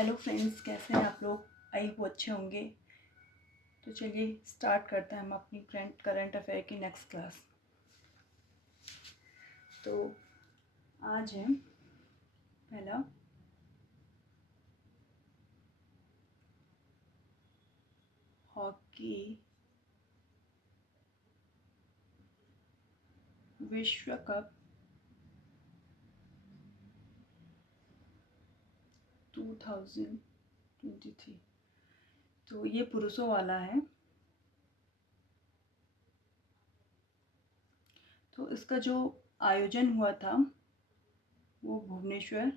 Hello friends, कैसे हैं आप लोग। आई वो अच्छे होंगे। तो चलिए स्टार्ट करते हैं हम अपनी करंट अफेयर की नेक्स्ट क्लास। तो आज है पहला हॉकी विश्व कप 2023। तो ये पुरुषों वाला है। तो इसका जो आयोजन हुआ था वो भुवनेश्वर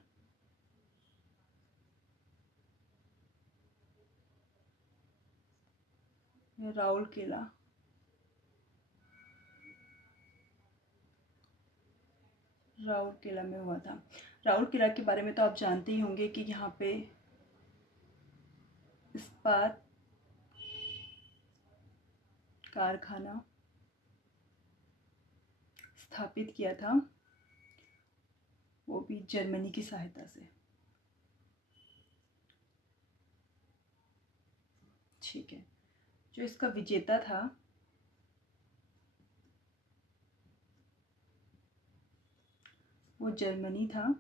राउरकेला में हुआ था। राउरकेला के बारे में तो आप जानते ही होंगे कि यहाँ पे इस्पात कारखाना स्थापित किया था, वो भी जर्मनी की सहायता से। ठीक है। जो इसका विजेता था वो जर्मनी था।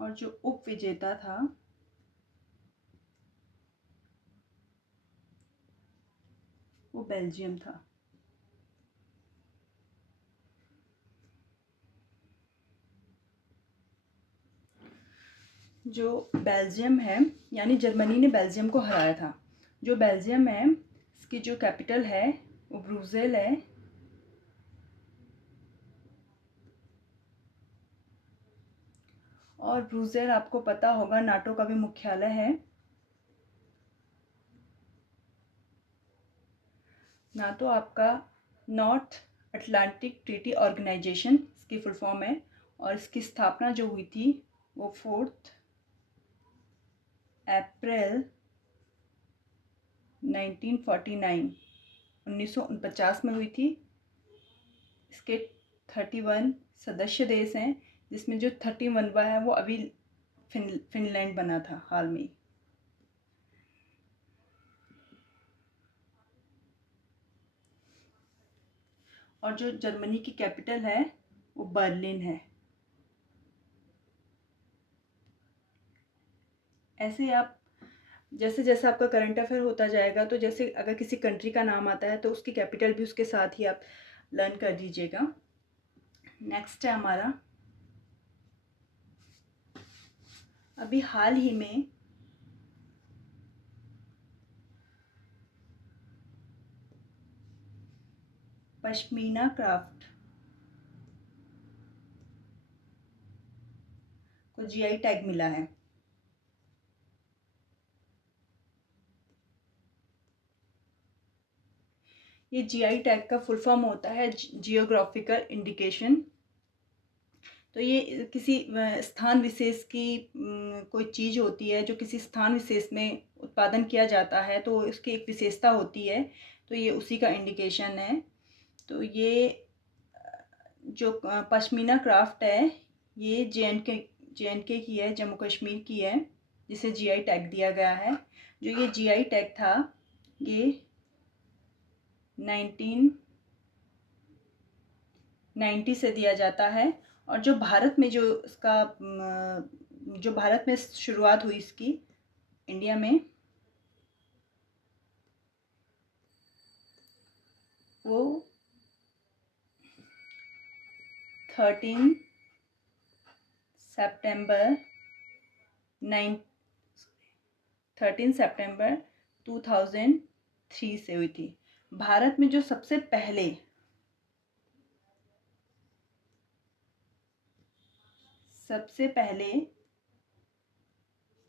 और जो उप विजेता था वो बेल्जियम था। जो बेल्जियम है, यानी जर्मनी ने बेल्जियम को हराया था। जो बेल्जियम है इसकी जो कैपिटल है वो ब्रुसेल है। और ब्रुसेल आपको पता होगा नाटो का भी मुख्यालय है। नाटो आपका नॉर्थ अटलांटिक ट्रीटी ऑर्गेनाइजेशन इसकी फुल फॉर्म है। और इसकी स्थापना जो हुई थी वो 4 अप्रैल 1949 में हुई थी। इसके 31 सदस्य देश हैं, जिसमें जो 31वां है वो अभी फिनलैंड बना था हाल में। और जो जर्मनी की कैपिटल है वो बर्लिन है। ऐसे आप जैसे जैसे आपका करंट अफेयर होता जाएगा, तो जैसे अगर किसी कंट्री का नाम आता है तो उसकी कैपिटल भी उसके साथ ही आप लर्न कर दीजिएगा। नेक्स्ट है हमारा, अभी हाल ही में पश्मीना क्राफ्ट को जीआई टैग मिला है। ये जीआई टैग का फुल फॉर्म होता है जियोग्राफिकल इंडिकेशन। तो ये किसी स्थान विशेष की कोई चीज़ होती है जो किसी स्थान विशेष में उत्पादन किया जाता है, तो इसकी एक विशेषता होती है, तो ये उसी का इंडिकेशन है। तो ये जो पश्मीना क्राफ्ट है ये जे.एंड.के की है, जम्मू कश्मीर की है, जिसे जीआई टैग दिया गया है। जो ये जीआई टैग था ये 1990 से दिया जाता है। और जो भारत में जो इसका जो भारत में शुरुआत हुई इसकी इंडिया में, वो 13 सितंबर 2003 से हुई थी। भारत में जो सबसे पहले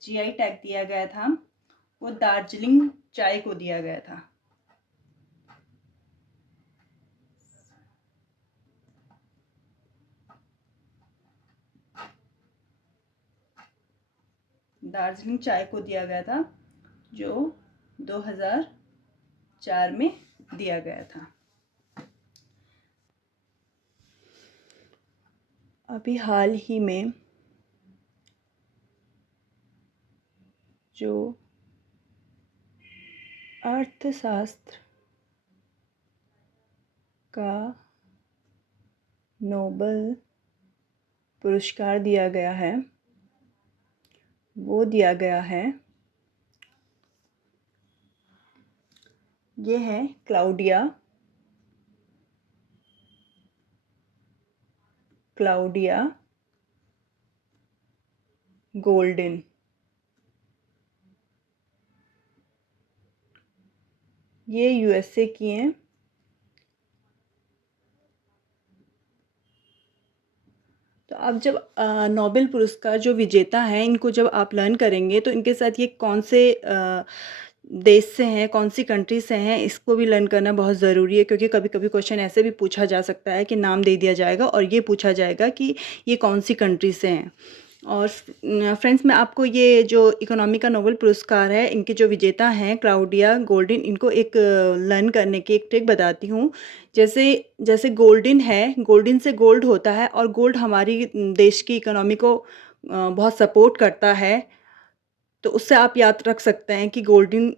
जीआई टैग दिया गया था वो दार्जिलिंग चाय को दिया गया था। दार्जिलिंग चाय को दिया गया था, जो 2004 में दिया गया था। अभी हाल ही में जो अर्थशास्त्र का नोबेल पुरस्कार दिया गया है वो दिया गया है, ये है क्लाउडिया गोल्डिन। ये यूएसए की हैं। तो आप जब नोबेल पुरस्कार जो विजेता हैं इनको जब आप लर्न करेंगे तो इनके साथ ये कौन से देश से हैं, कौन सी कंट्री से हैं, इसको भी लर्न करना बहुत ज़रूरी है, क्योंकि कभी कभी क्वेश्चन ऐसे भी पूछा जा सकता है कि नाम दे दिया जाएगा और ये पूछा जाएगा कि ये कौन सी कंट्री से हैं। और फ्रेंड्स, मैं आपको ये जो इकोनॉमी का नोबेल पुरस्कार है इनके जो विजेता हैं क्लाउडिया गोल्डिन, इनको एक लर्न करने की एक ट्रिक बताती हूँ। जैसे जैसे गोल्डिन है, गोल्डिन से गोल्ड होता है और गोल्ड हमारी देश की इकोनॉमी को बहुत सपोर्ट करता है। तो उससे आप याद रख सकते हैं कि गोल्डिन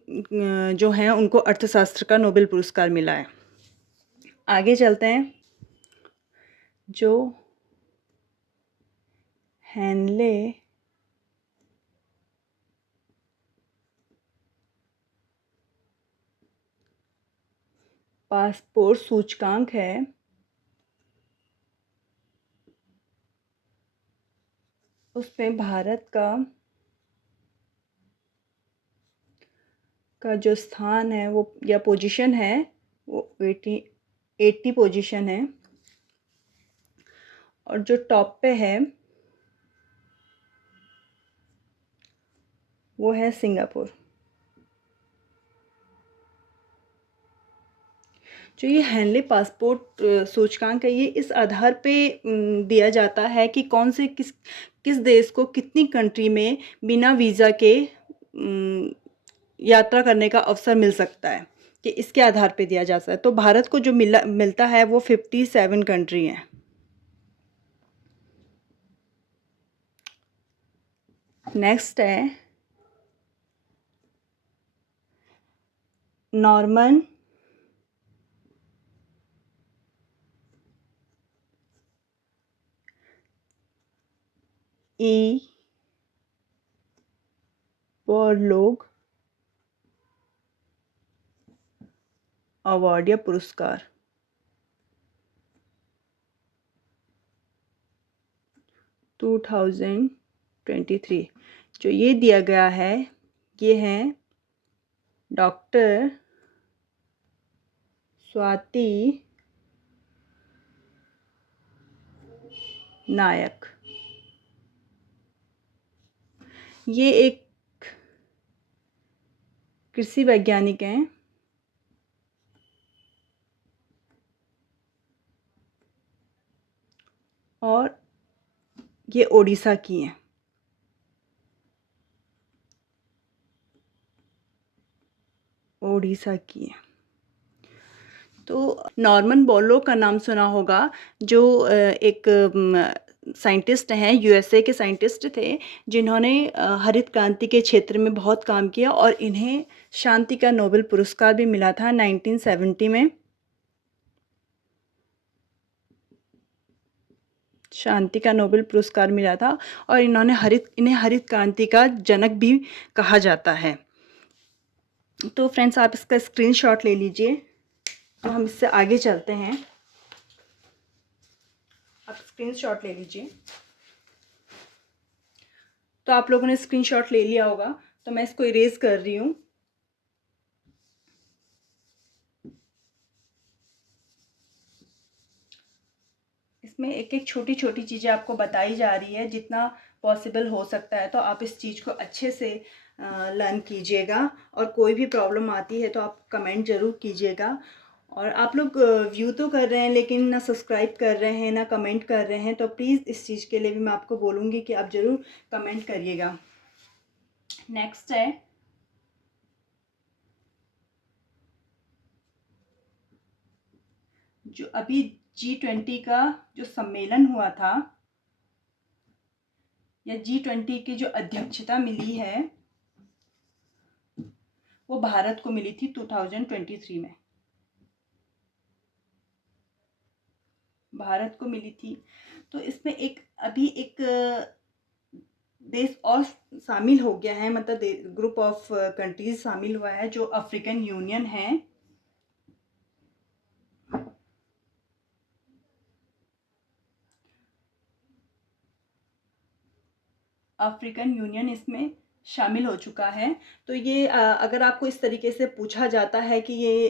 जो हैं उनको अर्थशास्त्र का नोबेल पुरस्कार मिला है। आगे चलते हैं। जो हेनले पासपोर्ट सूचकांक है उसमें भारत का जो स्थान है वो या पोजीशन है वो 80 पोजीशन है। और जो टॉप पे है वो है सिंगापुर। जो ये हेनले पासपोर्ट सूचकांक है ये इस आधार पे दिया जाता है कि कौन से किस देश को कितनी कंट्री में बिना वीज़ा के यात्रा करने का अवसर मिल सकता है, कि इसके आधार पे दिया जा सकता है। तो भारत को जो मिलता है वो 57 कंट्री हैं। नेक्स्ट है नॉर्मन ई बोरलोग अवार्ड या पुरस्कार 2023 जो ये दिया गया है ये है डॉक्टर स्वाति नायक। ये एक कृषि वैज्ञानिक हैं और ये ओडिशा की हैं। ओडिशा की हैं। तो नॉर्मन बोरलॉग का नाम सुना होगा, जो एक साइंटिस्ट हैं, यूएसए के साइंटिस्ट थे जिन्होंने हरित क्रांति के क्षेत्र में बहुत काम किया और इन्हें शांति का नोबेल पुरस्कार भी मिला था 1970 में। शांति का नोबेल पुरस्कार मिला था और इन्हें हरित क्रांति का जनक भी कहा जाता है। तो फ्रेंड्स, आप इसका स्क्रीनशॉट ले लीजिए। तो हम इससे आगे चलते हैं। आप स्क्रीनशॉट ले लीजिए। तो आप लोगों ने स्क्रीनशॉट ले लिया होगा, तो मैं इसको इरेज कर रही हूँ। इसमें एक एक छोटी छोटी चीज़ें आपको बताई जा रही है, जितना पॉसिबल हो सकता है तो आप इस चीज़ को अच्छे से लर्न कीजिएगा। और कोई भी प्रॉब्लम आती है तो आप कमेंट ज़रूर कीजिएगा। और आप लोग व्यू तो कर रहे हैं लेकिन ना सब्सक्राइब कर रहे हैं ना कमेंट कर रहे हैं, तो प्लीज़ इस चीज़ के लिए भी मैं आपको बोलूँगी कि आप ज़रूर कमेंट करिएगा। नेक्स्ट है जो अभी G20 का जो सम्मेलन हुआ था या G20 की जो अध्यक्षता मिली है वो भारत को मिली थी 2023 में, भारत को मिली थी। तो इसमें अभी एक देश और शामिल हो गया है, मतलब ग्रुप ऑफ कंट्रीज शामिल हुआ है जो अफ्रीकन यूनियन है। अफ्रीकन यूनियन इसमें शामिल हो चुका है। तो ये अगर आपको इस तरीके से पूछा जाता है कि ये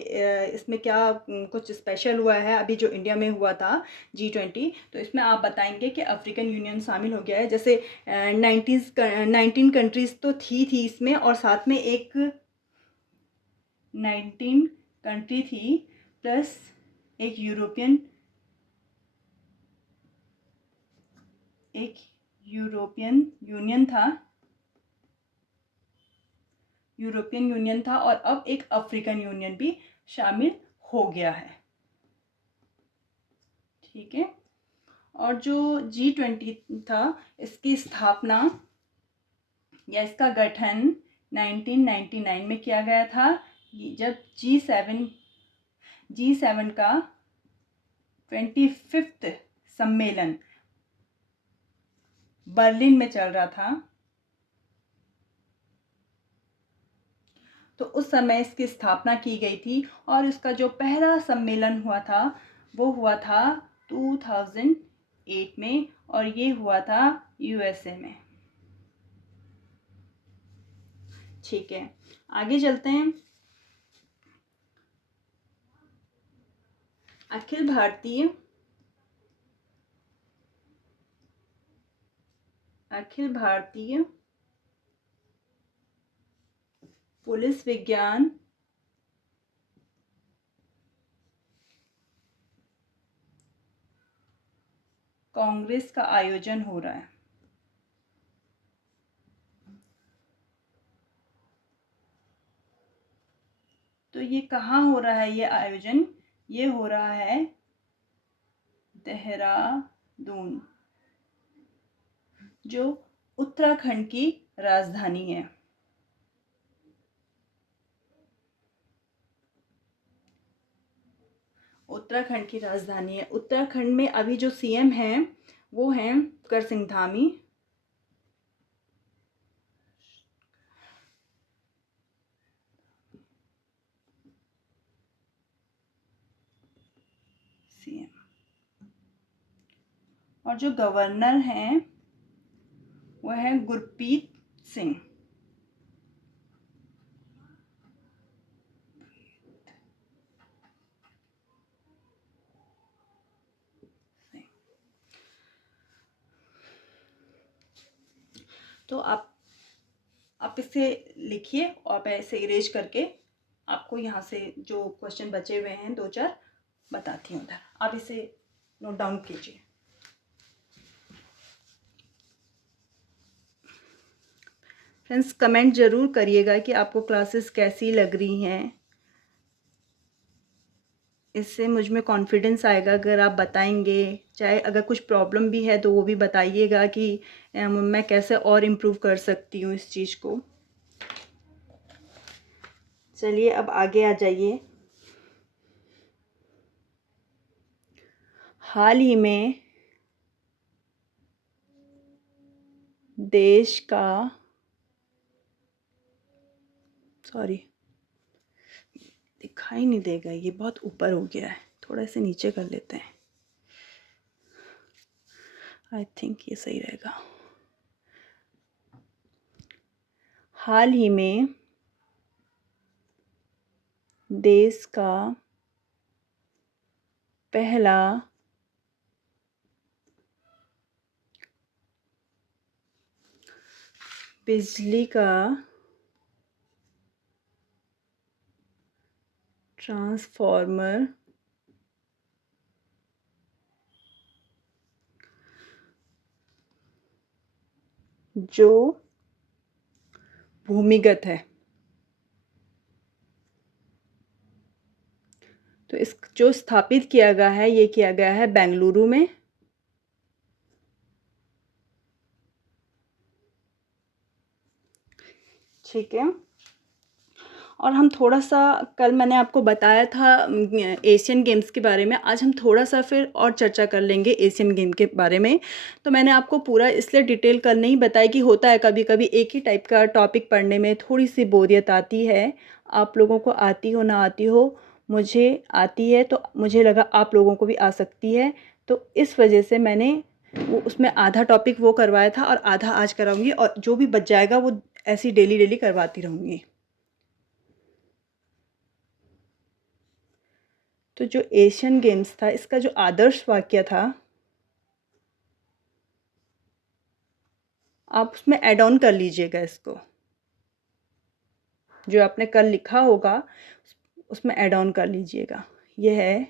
इसमें क्या कुछ स्पेशल हुआ है अभी जो इंडिया में हुआ था G20, तो इसमें आप बताएंगे कि अफ्रीकन यूनियन शामिल हो गया है। जैसे 19 कंट्रीज़ तो थी इसमें, और साथ में एक 19 कंट्री थी प्लस एक यूरोपियन यूनियन था, यूरोपियन यूनियन था, और अब एक अफ्रीकन यूनियन भी शामिल हो गया है। ठीक है। और जो G20 था इसकी स्थापना या इसका गठन 1999 में किया गया था, जब G7 का 25वां सम्मेलन बर्लिन में चल रहा था। तो उस समय इसकी स्थापना की गई थी, और इसका जो पहला सम्मेलन हुआ था वो हुआ था 2008 में, और ये हुआ था USA में। ठीक है, आगे चलते हैं। अखिल भारतीय पुलिस विज्ञान कांग्रेस का आयोजन हो रहा है। तो ये कहाँ हो रहा है ये आयोजन? ये हो रहा है देहरादून, जो उत्तराखंड की राजधानी है। उत्तराखंड की राजधानी है। उत्तराखंड में अभी जो CM हैं वो हैं कर सिंह धामी। CM, और जो गवर्नर हैं वो है गुरप्रीत सिंह। तो आप इसे लिखिए और मैं इसे इरेज करके आपको यहाँ से जो क्वेश्चन बचे हुए हैं 2-4 बताती हूँ उधर, आप इसे नोट डाउन कीजिए। फ्रेंड्स, कमेंट ज़रूर करिएगा कि आपको क्लासेस कैसी लग रही हैं। इससे मुझ में कॉन्फिडेंस आएगा अगर आप बताएंगे। चाहे अगर कुछ प्रॉब्लम भी है तो वो भी बताइएगा कि मैं कैसे और इम्प्रूव कर सकती हूँ इस चीज़ को। चलिए अब आगे आ जाइए। हाल ही में देश का दिखाई नहीं देगा, ये बहुत ऊपर हो गया है, थोड़ा इसे नीचे कर लेते हैं। आई थिंक ये सही रहेगा। हाल ही में देश का पहला बिजली का ट्रांसफार्मर जो भूमिगत है, तो इस जो स्थापित किया गया है ये किया गया है बेंगलुरु में। ठीक है। और हम थोड़ा सा, कल मैंने आपको बताया था एशियन गेम्स के बारे में, आज हम थोड़ा सा फिर और चर्चा कर लेंगे एशियन गेम के बारे में। तो मैंने आपको पूरा इसलिए डिटेल कल नहीं बताया कि होता है कभी कभी एक ही टाइप का टॉपिक पढ़ने में थोड़ी सी बोरियत आती है। आप लोगों को आती हो ना आती हो, मुझे आती है, तो मुझे लगा आप लोगों को भी आ सकती है। तो इस वजह से मैंने वो उसमें आधा टॉपिक वो करवाया था और आधा आज कराऊंगी, और जो भी बच जाएगा वो ऐसी डेली डेली करवाती रहूँगी। तो जो एशियन गेम्स था, इसका जो आदर्श वाक्य था, आप उसमें ऐड ऑन कर लीजिएगा इसको, जो आपने कल लिखा होगा उसमें ऐड ऑन कर लीजिएगा। यह है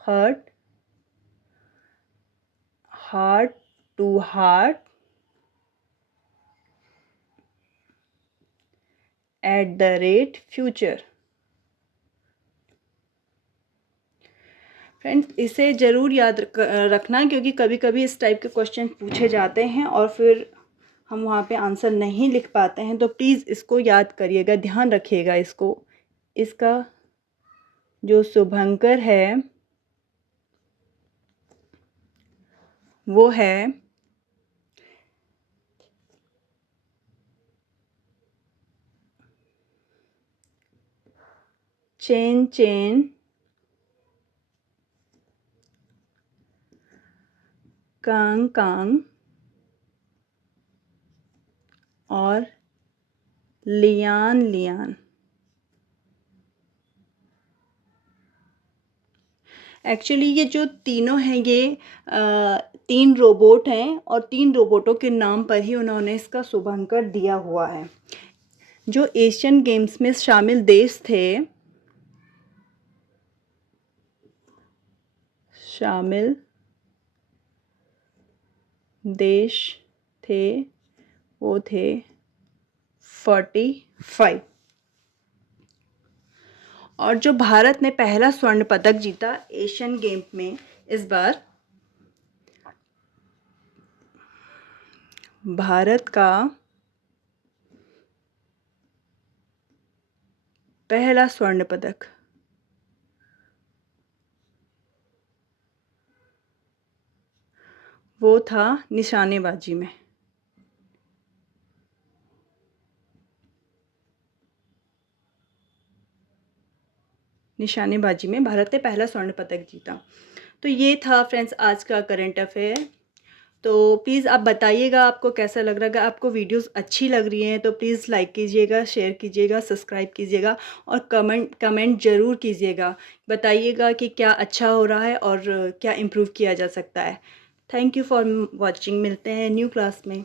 heart heart to heart @future। Friends, इसे ज़रूर याद रखना, क्योंकि कभी कभी इस टाइप के क्वेश्चन पूछे जाते हैं और फिर हम वहाँ पे आंसर नहीं लिख पाते हैं। तो प्लीज़ इसको याद करिएगा, ध्यान रखिएगा इसको। इसका जो शुभंकर है वो है चेन चेन कांग कांग और लियान लियान। एक्चुअली ये जो तीनों हैं, ये 3 रोबोट हैं और 3 रोबोटों के नाम पर ही उन्होंने इसका शुभंकर दिया हुआ है। जो एशियन गेम्स में शामिल देश थे, शामिल देश थे, वो थे 45। और जो भारत ने पहला स्वर्ण पदक जीता एशियन गेम में, इस बार भारत का पहला स्वर्ण पदक वो था निशानेबाजी में। निशानेबाजी में भारत ने पहला स्वर्ण पदक जीता। तो ये था फ्रेंड्स आज का करंट अफेयर। तो प्लीज़ आप बताइएगा आपको कैसा लग रहा है। आपको वीडियोस अच्छी लग रही हैं तो प्लीज़ लाइक कीजिएगा, शेयर कीजिएगा, सब्सक्राइब कीजिएगा और कमेंट ज़रूर कीजिएगा। बताइएगा कि क्या अच्छा हो रहा है और क्या इम्प्रूव किया जा सकता है। Thank you for watching. मिलते हैं न्यू क्लास में।